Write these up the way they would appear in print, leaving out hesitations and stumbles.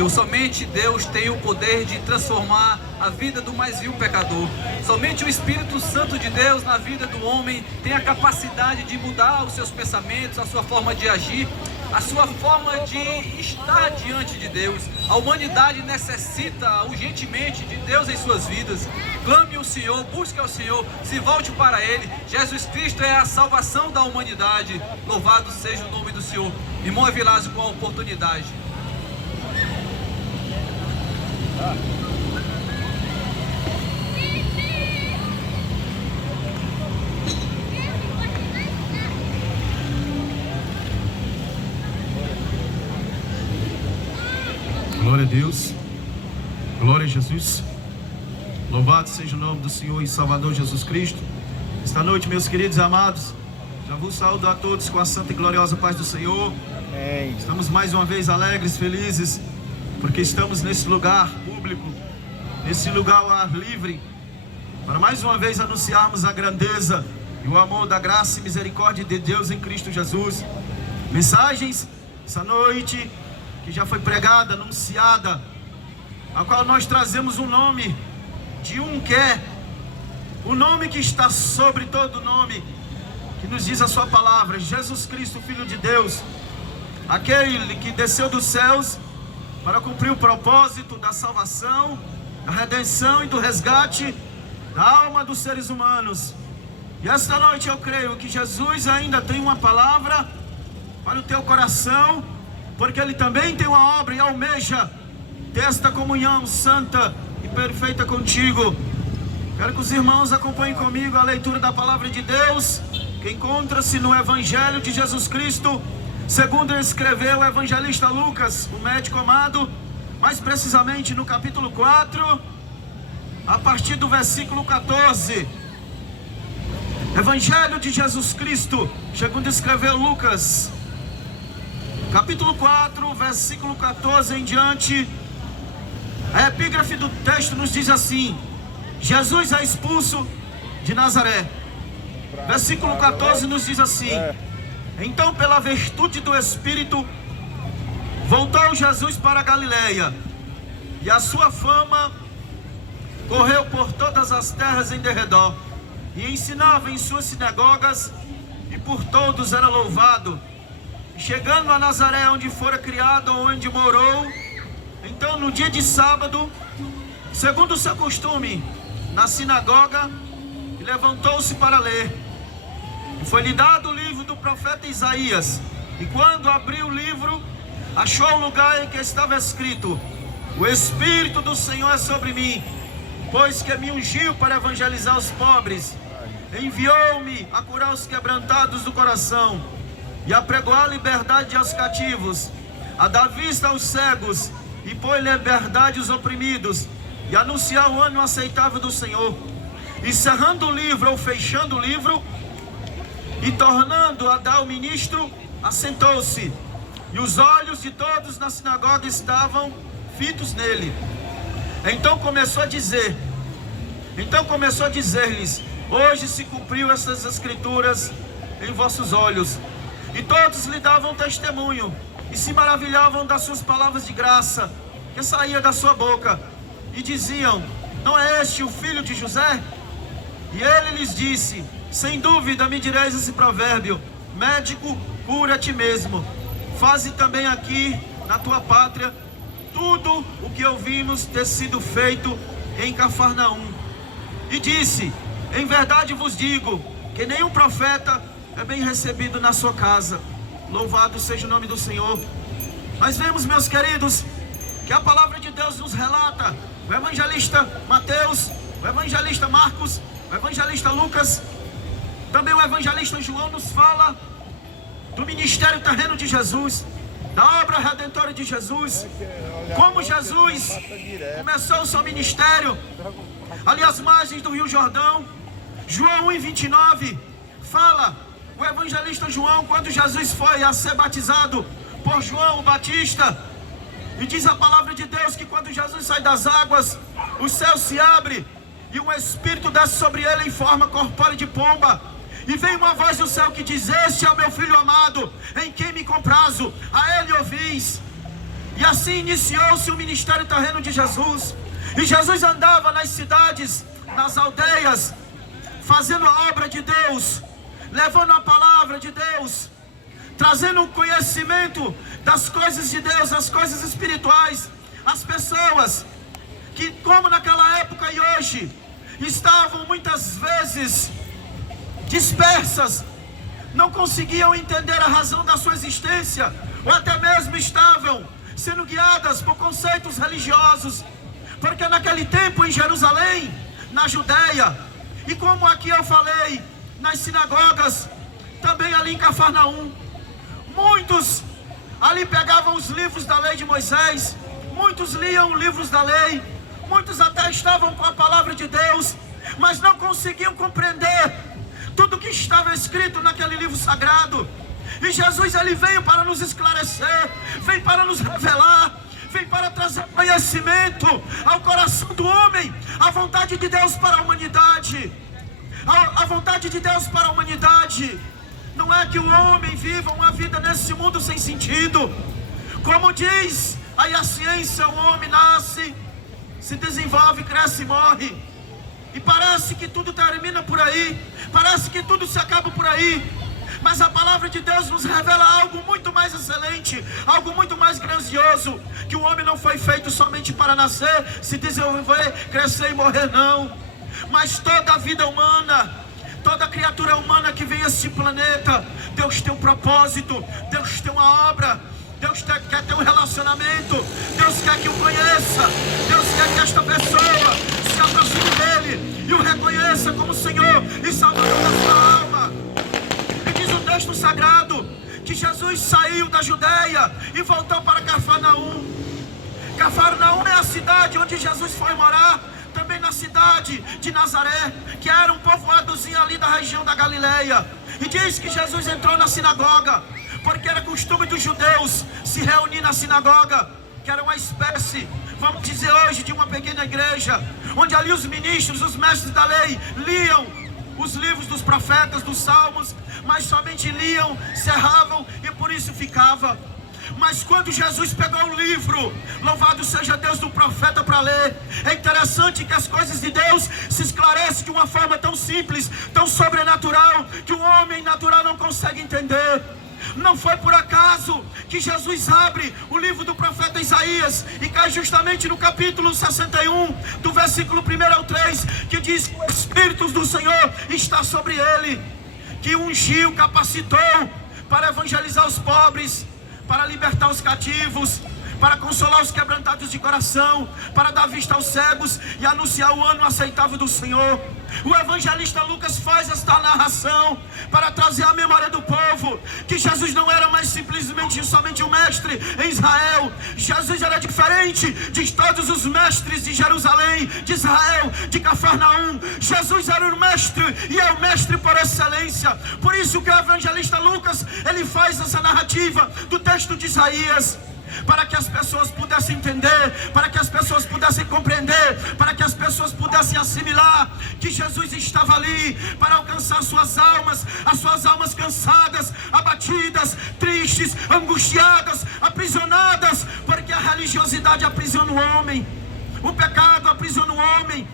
Senhor, somente Deus tem o poder de transformar a vida do mais vil pecador. Somente o Espírito Santo de Deus na vida do homem tem a capacidade de mudar os seus pensamentos, a sua forma de agir, a sua forma de estar diante de Deus. A humanidade necessita urgentemente de Deus em suas vidas. Clame o Senhor, busque ao Senhor, se volte para Ele. Jesus Cristo é a salvação da humanidade. Louvado seja o nome do Senhor. Irmão Evilásio, com a oportunidade. Glória a Deus, glória a Jesus, louvado seja o nome do Senhor e Salvador Jesus Cristo. Esta noite, meus queridos e amados, já vos saúdo a todos com a santa e gloriosa paz do Senhor. Amém. Estamos mais uma vez alegres, felizes, porque estamos nesse lugar público, nesse lugar ao ar livre, para mais uma vez anunciarmos a grandeza e o amor da graça e misericórdia de Deus em Cristo Jesus. Mensagens essa noite que já foi pregada, anunciada, a qual nós trazemos o nome de um que é o nome que está sobre todo nome, que nos diz a sua palavra, Jesus Cristo, Filho de Deus, aquele que desceu dos céus para cumprir o propósito da salvação, da redenção e do resgate da alma dos seres humanos. E esta noite eu creio que Jesus ainda tem uma palavra para o teu coração, porque Ele também tem uma obra e almeja desta comunhão santa e perfeita contigo. Quero que os irmãos acompanhem comigo a leitura da palavra de Deus, que encontra-se no Evangelho de Jesus Cristo, segundo escreveu o evangelista Lucas, o médico amado, mais precisamente no capítulo 4, a partir do versículo 14. Evangelho de Jesus Cristo, segundo escreveu Lucas, capítulo 4, versículo 14 em diante. A epígrafe do texto nos diz assim: Jesus é expulso de Nazaré. Versículo 14 nos diz assim: então, pela virtude do Espírito, voltou Jesus para a Galileia, e a sua fama correu por todas as terras em derredor, e ensinava em suas sinagogas, e por todos era louvado. Chegando a Nazaré, onde fora criado, onde morou, então no dia de sábado, segundo o seu costume, na sinagoga, levantou-se para ler. E foi-lhe dado o livro do profeta Isaías. E quando abriu o livro, achou o lugar em que estava escrito: o Espírito do Senhor é sobre mim, pois que me ungiu para evangelizar os pobres, enviou-me a curar os quebrantados do coração, e a pregoar a liberdade aos cativos, a dar vista aos cegos, e pôr em liberdade os oprimidos, e anunciar o ano aceitável do Senhor. E cerrando o livro, ou fechando o livro, e tornando a dar ao ministro, assentou-se, e os olhos de todos na sinagoga estavam fitos nele. Então começou a dizer-lhes: hoje se cumpriu essas escrituras em vossos olhos. E todos lhe davam testemunho, e se maravilhavam das suas palavras de graça, que saía da sua boca, e diziam: não é este o filho de José? E ele lhes disse: sem dúvida me direis esse provérbio: médico, cura a ti mesmo. Faze também aqui, na tua pátria, tudo o que ouvimos ter sido feito em Cafarnaum. E disse: em verdade vos digo, que nenhum profeta é bem recebido na sua casa. Louvado seja o nome do Senhor. Nós vemos, meus queridos, que a palavra de Deus nos relata, o evangelista Mateus, o evangelista Marcos, o evangelista Lucas, também o evangelista João nos fala do ministério terreno de Jesus, da obra redentora de Jesus, como Jesus começou o seu ministério ali às margens do Rio Jordão. João 1:29 fala, o evangelista João, quando Jesus foi a ser batizado por João o Batista, e diz a palavra de Deus que quando Jesus sai das águas, o céu se abre e um Espírito desce sobre ele em forma corpórea de pomba, e vem uma voz do céu que diz: este é o meu filho amado, em quem me comprazo, a ele ouvis. E assim iniciou-se o ministério terreno de Jesus. E Jesus andava nas cidades, nas aldeias, fazendo a obra de Deus, levando a palavra de Deus, trazendo o conhecimento das coisas de Deus, as coisas espirituais. As pessoas que, como naquela época e hoje, estavam muitas vezes dispersas, não conseguiam entender a razão da sua existência, ou até mesmo estavam sendo guiadas por conceitos religiosos, porque naquele tempo em Jerusalém, na Judeia, e como aqui eu falei, nas sinagogas, também ali em Cafarnaum, muitos ali pegavam os livros da lei de Moisés, muitos liam livros da lei, muitos até estavam com a palavra de Deus, mas não conseguiam compreender tudo que estava escrito naquele livro sagrado. E Jesus, ele veio para nos esclarecer, veio para nos revelar, veio para trazer conhecimento ao coração do homem, a vontade de Deus para a humanidade. A vontade de Deus para a humanidade não é que o homem viva uma vida nesse mundo sem sentido. Como diz aí a ciência, o homem nasce, se desenvolve, cresce e morre. E parece que tudo termina por aí, parece que tudo se acaba por aí. Mas a palavra de Deus nos revela algo muito mais excelente, algo muito mais grandioso, que o homem não foi feito somente para nascer, se desenvolver, crescer e morrer, não. Mas toda a vida humana, toda criatura humana que vem a esse planeta, Deus tem um propósito, Deus tem uma obra, Deus quer ter um relacionamento, Deus quer que o conheça, Deus quer que esta pessoa se aproxime dele e o reconheça como Senhor e Salvador da sua alma. Texto sagrado que Jesus saiu da Judeia e voltou para Cafarnaum. Cafarnaum é a cidade onde Jesus foi morar, também na cidade de Nazaré, que era um povoadozinho ali da região da Galileia. E diz que Jesus entrou na sinagoga, porque era costume dos judeus se reunir na sinagoga, que era uma espécie, vamos dizer hoje, de uma pequena igreja, onde ali os ministros, os mestres da lei, liam os livros dos profetas, dos salmos, mas somente liam, cerravam e por isso ficava. Mas quando Jesus pegou o livro, louvado seja Deus, do profeta para ler, é interessante que as coisas de Deus se esclarecem de uma forma tão simples, tão sobrenatural, que o homem natural não consegue entender. Não foi por acaso que Jesus abre o livro do profeta Isaías e cai justamente no capítulo 61, do versículo 1 ao 3, que diz que o Espírito do Senhor está sobre ele, que ungiu, capacitou para evangelizar os pobres, para libertar os cativos, para consolar os quebrantados de coração, para dar vista aos cegos e anunciar o ano aceitável do Senhor. O evangelista Lucas faz esta narração para trazer à memória do povo que Jesus não era mais simplesmente somente um mestre em Israel. Jesus era diferente de todos os mestres de Jerusalém, de Israel, de Cafarnaum. Jesus era o mestre e é o mestre por excelência. Por isso que o evangelista Lucas, ele faz essa narrativa do texto de Isaías, para que as pessoas pudessem entender, para que as pessoas pudessem compreender, para que as pessoas pudessem assimilar que Jesus estava ali para alcançar suas almas, as suas almas cansadas, abatidas, tristes, angustiadas, aprisionadas, porque a religiosidade aprisiona o homem, o pecado aprisiona o homem,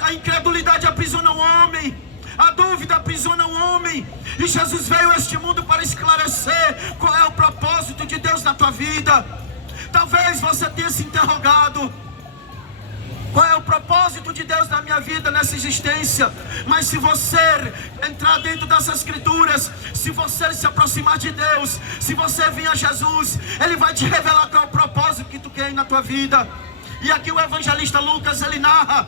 a incredulidade aprisiona o homem, a dúvida aprisiona o homem. E Jesus veio a este mundo para esclarecer qual é o propósito de Deus na tua vida. Talvez você tenha se interrogado: qual é o propósito de Deus na minha vida, nessa existência? Mas se você entrar dentro dessas escrituras, se você se aproximar de Deus, se você vir a Jesus, Ele vai te revelar qual é o propósito que tu quer na tua vida. E aqui o evangelista Lucas, ele narra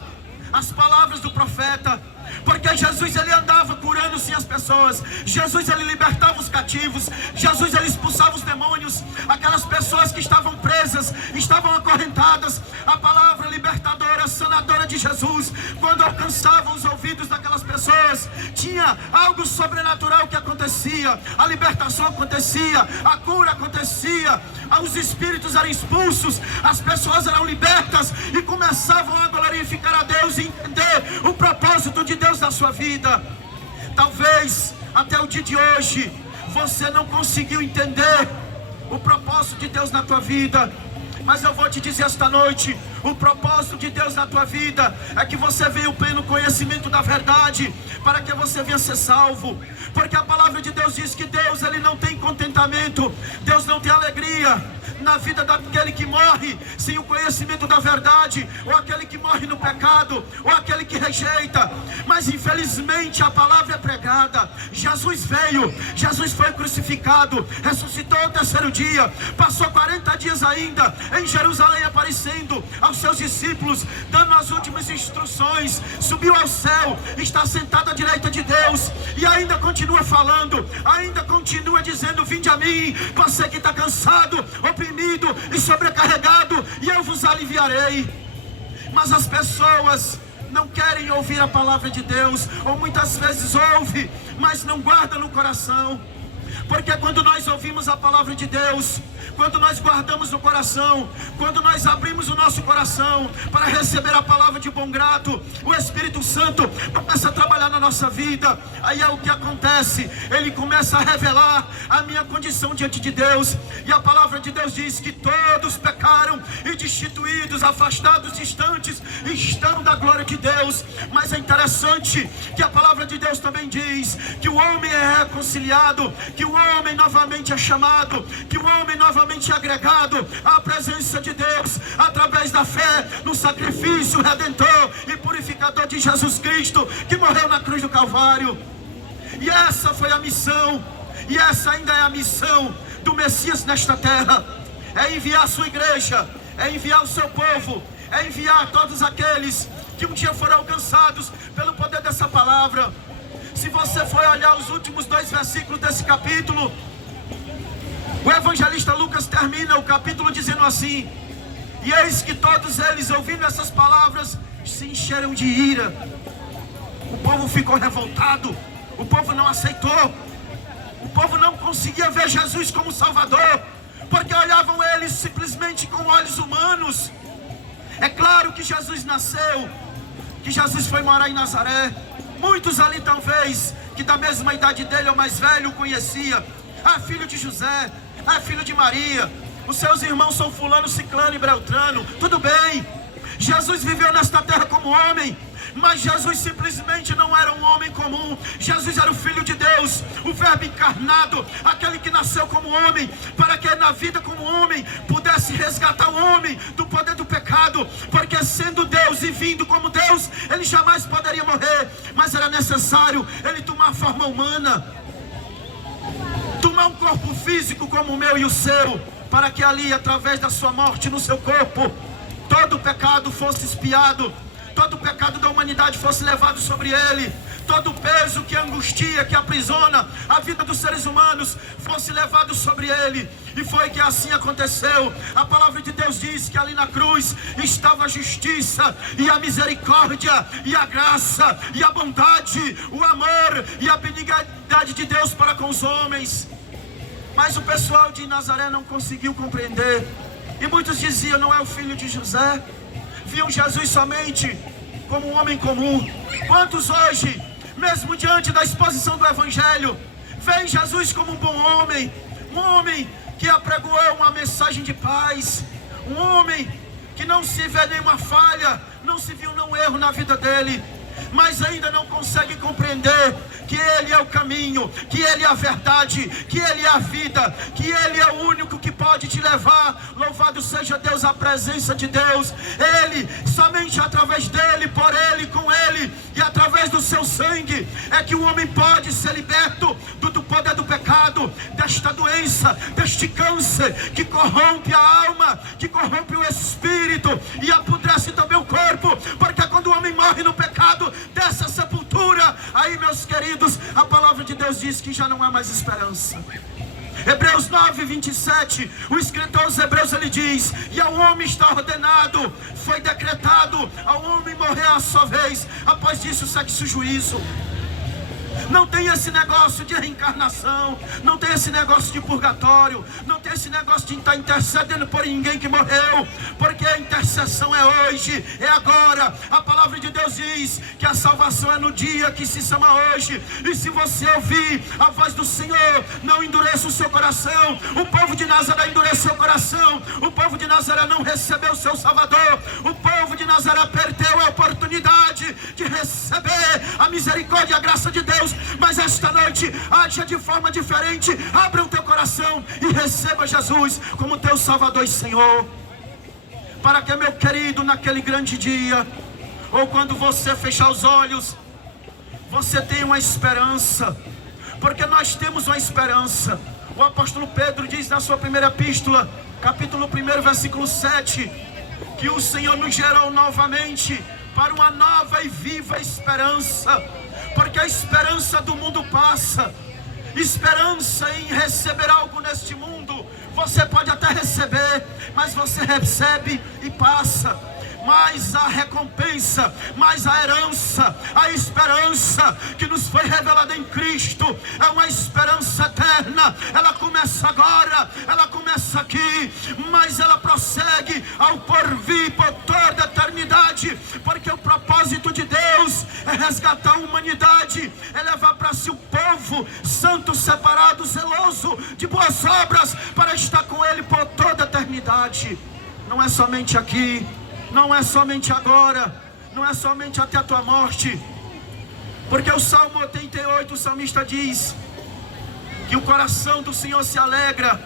as palavras do profeta, porque Jesus, ele andava curando sim as pessoas, Jesus, ele libertava os cativos, Jesus, ele expulsava os demônios, aquelas pessoas que estavam presas, estavam acorrentadas. A palavra libertadora, sanadora de Jesus, quando alcançava os ouvidos daquelas pessoas, tinha algo sobrenatural que acontecia, a libertação acontecia, a cura acontecia, os espíritos eram expulsos, as pessoas eram libertas e começavam a glorificar a Deus e entender o propósito de Deus na sua vida. Talvez até o dia de hoje você não conseguiu entender o propósito de Deus na tua vida. Mas eu vou te dizer esta noite, o propósito de Deus na tua vida é que você venha o pleno conhecimento da verdade, para que você venha ser salvo. Porque a palavra de Deus diz que Deus, Ele não tem contentamento, Deus não tem alegria na vida daquele que morre sem o conhecimento da verdade, ou aquele que morre no pecado, ou aquele que rejeita. Mas infelizmente a palavra é pregada. Jesus veio, Jesus foi crucificado, ressuscitou ao terceiro dia, passou 40 dias ainda em Jerusalém aparecendo aos seus discípulos, dando as últimas instruções, subiu ao céu, está sentado à direita de Deus e ainda continua falando, ainda continua dizendo: vinde a mim, você que está cansado, oprimido e sobrecarregado, e eu vos aliviarei. Mas as pessoas não querem ouvir a palavra de Deus, ou muitas vezes ouve, mas não guarda no coração. Porque quando nós ouvimos a palavra de Deus, quando nós guardamos no coração, quando nós abrimos o nosso coração para receber a palavra de bom grado, o Espírito Santo começa a trabalhar na nossa vida. Aí é o que acontece, Ele começa a revelar a minha condição diante de Deus. E a palavra de Deus diz que todos pecaram e destituídos, afastados, distantes, estão da glória de Deus. Mas é interessante que a palavra de Deus também diz que o homem é reconciliado, que o homem novamente é chamado, que o homem novamente é agregado à presença de Deus, através da fé no sacrifício redentor e purificador de Jesus Cristo, que morreu na cruz do Calvário. E essa foi a missão, e essa ainda é a missão do Messias nesta terra: é enviar a sua igreja, é enviar o seu povo, é enviar todos aqueles que um dia foram alcançados pelo poder dessa palavra. Se você for olhar os últimos 2 versículos desse capítulo, o evangelista Lucas termina o capítulo dizendo assim: e eis que todos eles, ouvindo essas palavras, se encheram de ira. O povo ficou revoltado, o povo não aceitou, o povo não conseguia ver Jesus como Salvador, porque olhavam eles simplesmente com olhos humanos. É claro que Jesus nasceu, que Jesus foi morar em Nazaré. Muitos ali talvez, que da mesma idade dele ou mais velho, o conhecia. Ah, filho de José, ah, filho de Maria, os seus irmãos são fulano, ciclano e beltrano. Tudo bem, Jesus viveu nesta terra como homem, mas Jesus simplesmente não era um homem comum. Jesus era o Filho de Deus, o Verbo encarnado, aquele que nasceu como homem, para que na vida como homem pudesse resgatar o homem do poder do pecado. Porque sendo Deus e vindo como Deus, ele jamais poderia morrer, mas era necessário ele tomar forma humana, tomar um corpo físico como o meu e o seu, para que ali, através da sua morte no seu corpo, todo o pecado fosse expiado, todo o pecado da humanidade fosse levado sobre ele, todo o peso que angustia, que aprisiona a vida dos seres humanos fosse levado sobre ele. E foi que assim aconteceu. A palavra de Deus diz que ali na cruz estava a justiça e a misericórdia e a graça e a bondade, o amor e a benignidade de Deus para com os homens. Mas o pessoal de Nazaré não conseguiu compreender, e muitos diziam: não é o filho de José? Viam Jesus somente como um homem comum. Quantos hoje, mesmo diante da exposição do Evangelho, veem Jesus como um bom homem, um homem que apregoou uma mensagem de paz, um homem que não se vê nenhuma falha, não se viu nenhum erro na vida dele, mas ainda não consegue compreender que Ele é o caminho, que Ele é a verdade, que Ele é a vida, que Ele é o único que pode te levar, louvado seja Deus, à presença de Deus. Ele, somente através dEle, por Ele, com Ele e através do seu sangue, é que o homem pode ser liberto do poder do pecado, desta doença, deste câncer que corrompe a alma, que corrompe o espírito e apodrece também o corpo. Porque quando o homem morre no pecado, dessa sepultura, aí, meus queridos, a palavra de Deus diz que já não há mais esperança. Hebreus 9, 27, o escritor aos Hebreus, ele diz: e ao homem está ordenado, foi decretado ao homem morrer à sua vez, após isso segue-se o juízo. Não tem esse negócio de reencarnação, não tem esse negócio de purgatório, não tem esse negócio de estar intercedendo por ninguém que morreu, porque a intercessão intercessão é hoje, é agora. A palavra de Deus diz que a salvação é no dia que se chama hoje. E se você ouvir a voz do Senhor, não endureça o seu coração. O povo de Nazaré endureceu o coração. O povo de Nazaré não recebeu o seu Salvador. O povo de Nazaré perdeu a oportunidade de receber a misericórdia e a graça de Deus. Mas esta noite, haja de forma diferente. Abra o teu coração e receba Jesus como teu Salvador e Senhor. Para que, meu querido, naquele grande dia, ou quando você fechar os olhos, você tenha uma esperança. Porque nós temos uma esperança. O apóstolo Pedro diz na sua primeira epístola, capítulo 1, versículo 7, que o Senhor nos gerou novamente para uma nova e viva esperança. Porque a esperança do mundo passa. Esperança em receber algo neste mundo, você pode até receber, mas você recebe e passa. Mas a recompensa, mas a herança, a esperança que nos foi revelada em Cristo, é uma esperança eterna. Ela começa agora, ela começa aqui, mas ela prossegue ao porvir por toda a eternidade. Porque o propósito de Deus é resgatar a humanidade, é levar para si o povo santo, separado, zeloso de boas obras, para estar com Ele por toda a eternidade. Não é somente aqui, não é somente agora, não é somente até a tua morte. Porque o Salmo 88, o salmista diz que o coração do Senhor se alegra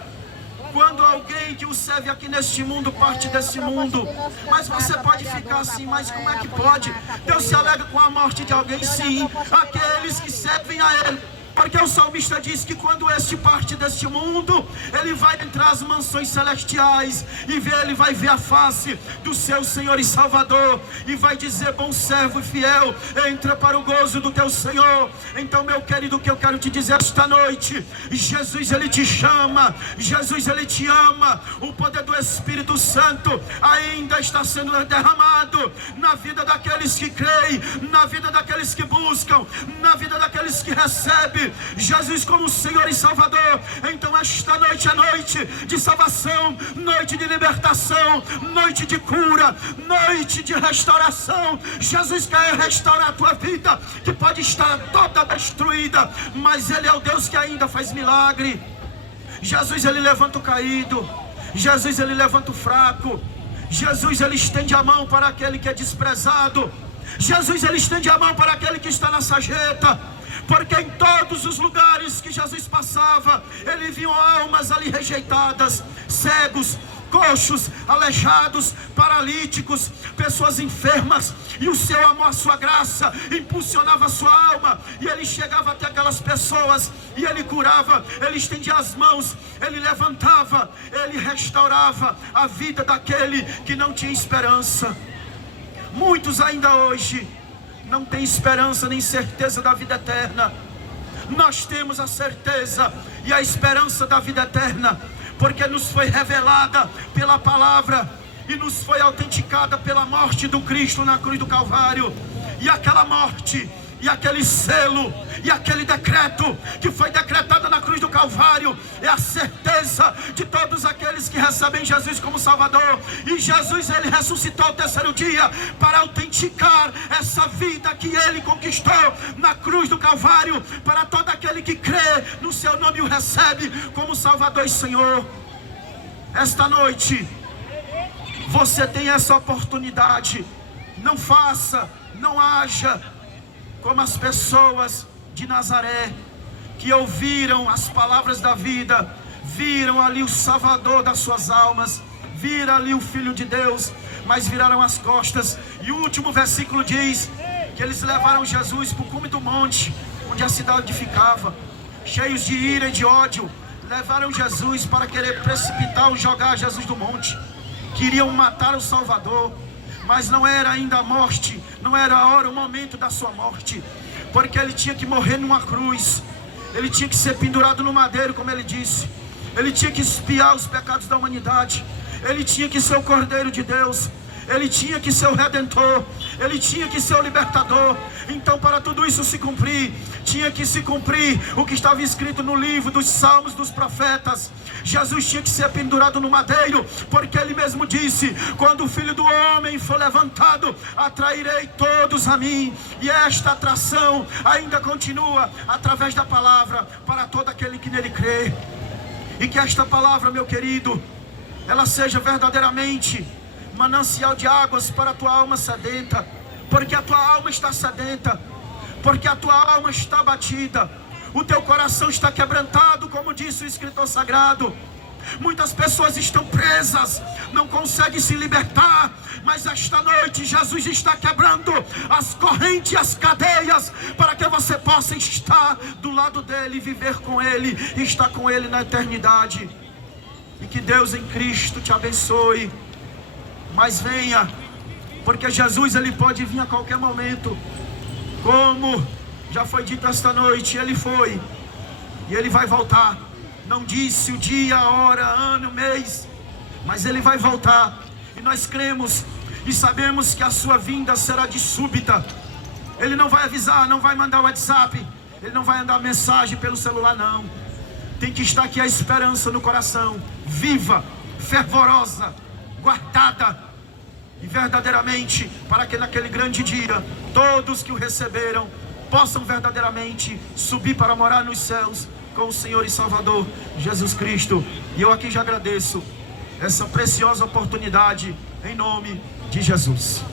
quando alguém que o serve aqui neste mundo parte deste mundo. Mas você pode ficar assim, mas como é que pode? Deus se alegra com a morte de alguém? Sim, aqueles que servem a Ele. Porque o salmista diz que quando este parte deste mundo, ele vai entrar às mansões celestiais e ele vai ver a face do seu Senhor e Salvador, e vai dizer: bom servo e fiel, entra para o gozo do teu Senhor. Então, meu querido, o que eu quero te dizer esta noite: Jesus, Ele te chama, Jesus, Ele te ama. O poder do Espírito Santo ainda está sendo derramado na vida daqueles que creem, na vida daqueles que buscam, na vida daqueles que recebem Jesus como Senhor e Salvador. Então esta noite é noite de salvação, noite de libertação, noite de cura, noite de restauração. Jesus quer restaurar a tua vida, que pode estar toda destruída, mas Ele é o Deus que ainda faz milagre. Jesus, Ele levanta o caído. Jesus, Ele levanta o fraco. Jesus, Ele estende a mão para aquele que é desprezado. Jesus, Ele estende a mão para aquele que está na sarjeta. Porque em todos os lugares que Jesus passava, Ele viu almas ali rejeitadas, cegos, coxos, aleijados, paralíticos, pessoas enfermas. E o seu amor, a sua graça, impulsionava a sua alma. E Ele chegava até aquelas pessoas e Ele curava, Ele estendia as mãos, Ele levantava, Ele restaurava a vida daquele que não tinha esperança. Muitos ainda hoje não tem esperança nem certeza da vida eterna. Nós temos a certeza e a esperança da vida eterna, porque nos foi revelada pela palavra e nos foi autenticada pela morte do Cristo na cruz do Calvário. E aquela morte, e aquele selo, e aquele decreto que foi decretado na cruz do Calvário, é a certeza de todos aqueles que recebem Jesus como Salvador. E Jesus, Ele ressuscitou ao terceiro dia para autenticar essa vida que Ele conquistou na cruz do Calvário, para todo aquele que crê no seu nome e o recebe como Salvador e Senhor. Esta noite você tem essa oportunidade. Não faça, não haja como as pessoas de Nazaré, que ouviram as palavras da vida, viram ali o Salvador das suas almas, viram ali o Filho de Deus, mas viraram as costas. E o último versículo diz que eles levaram Jesus para o cume do monte, onde a cidade ficava, cheios de ira e de ódio. Levaram Jesus para querer precipitar ou jogar Jesus do monte. Queriam matar o Salvador, mas não era ainda a morte, não era a hora, o momento da sua morte, porque Ele tinha que morrer numa cruz, Ele tinha que ser pendurado no madeiro, como Ele disse. Ele tinha que expiar os pecados da humanidade, Ele tinha que ser o Cordeiro de Deus, Ele tinha que ser o Redentor, Ele tinha que ser o Libertador. Então, para tudo isso se cumprir, tinha que se cumprir o que estava escrito no livro dos Salmos dos Profetas. Jesus tinha que ser pendurado no madeiro, porque Ele mesmo disse: quando o Filho do Homem for levantado, atrairei todos a mim. E esta atração ainda continua através da palavra para todo aquele que nele crê. E que esta palavra, meu querido, ela seja verdadeiramente manancial de águas para a tua alma sedenta, porque a tua alma está sedenta, porque a tua alma está abatida, o teu coração está quebrantado, como disse o escritor sagrado. Muitas pessoas estão presas, não conseguem se libertar, mas esta noite Jesus está quebrando as correntes e as cadeias, para que você possa estar do lado dele, viver com ele, e estar com ele na eternidade. E que Deus em Cristo te abençoe. Mas venha, porque Jesus ele pode vir a qualquer momento, como já foi dito esta noite. Ele foi e ele vai voltar. Não disse o dia, a hora, ano, mês, mas ele vai voltar. E nós cremos e sabemos que a sua vinda será de súbita. Ele não vai avisar, não vai mandar o WhatsApp, ele não vai mandar mensagem pelo celular, não. Tem que estar aqui a esperança no coração, viva, fervorosa, guardada, e verdadeiramente, para que naquele grande dia, todos que o receberam possam verdadeiramente subir para morar nos céus com o Senhor e Salvador Jesus Cristo. E eu aqui já agradeço essa preciosa oportunidade em nome de Jesus.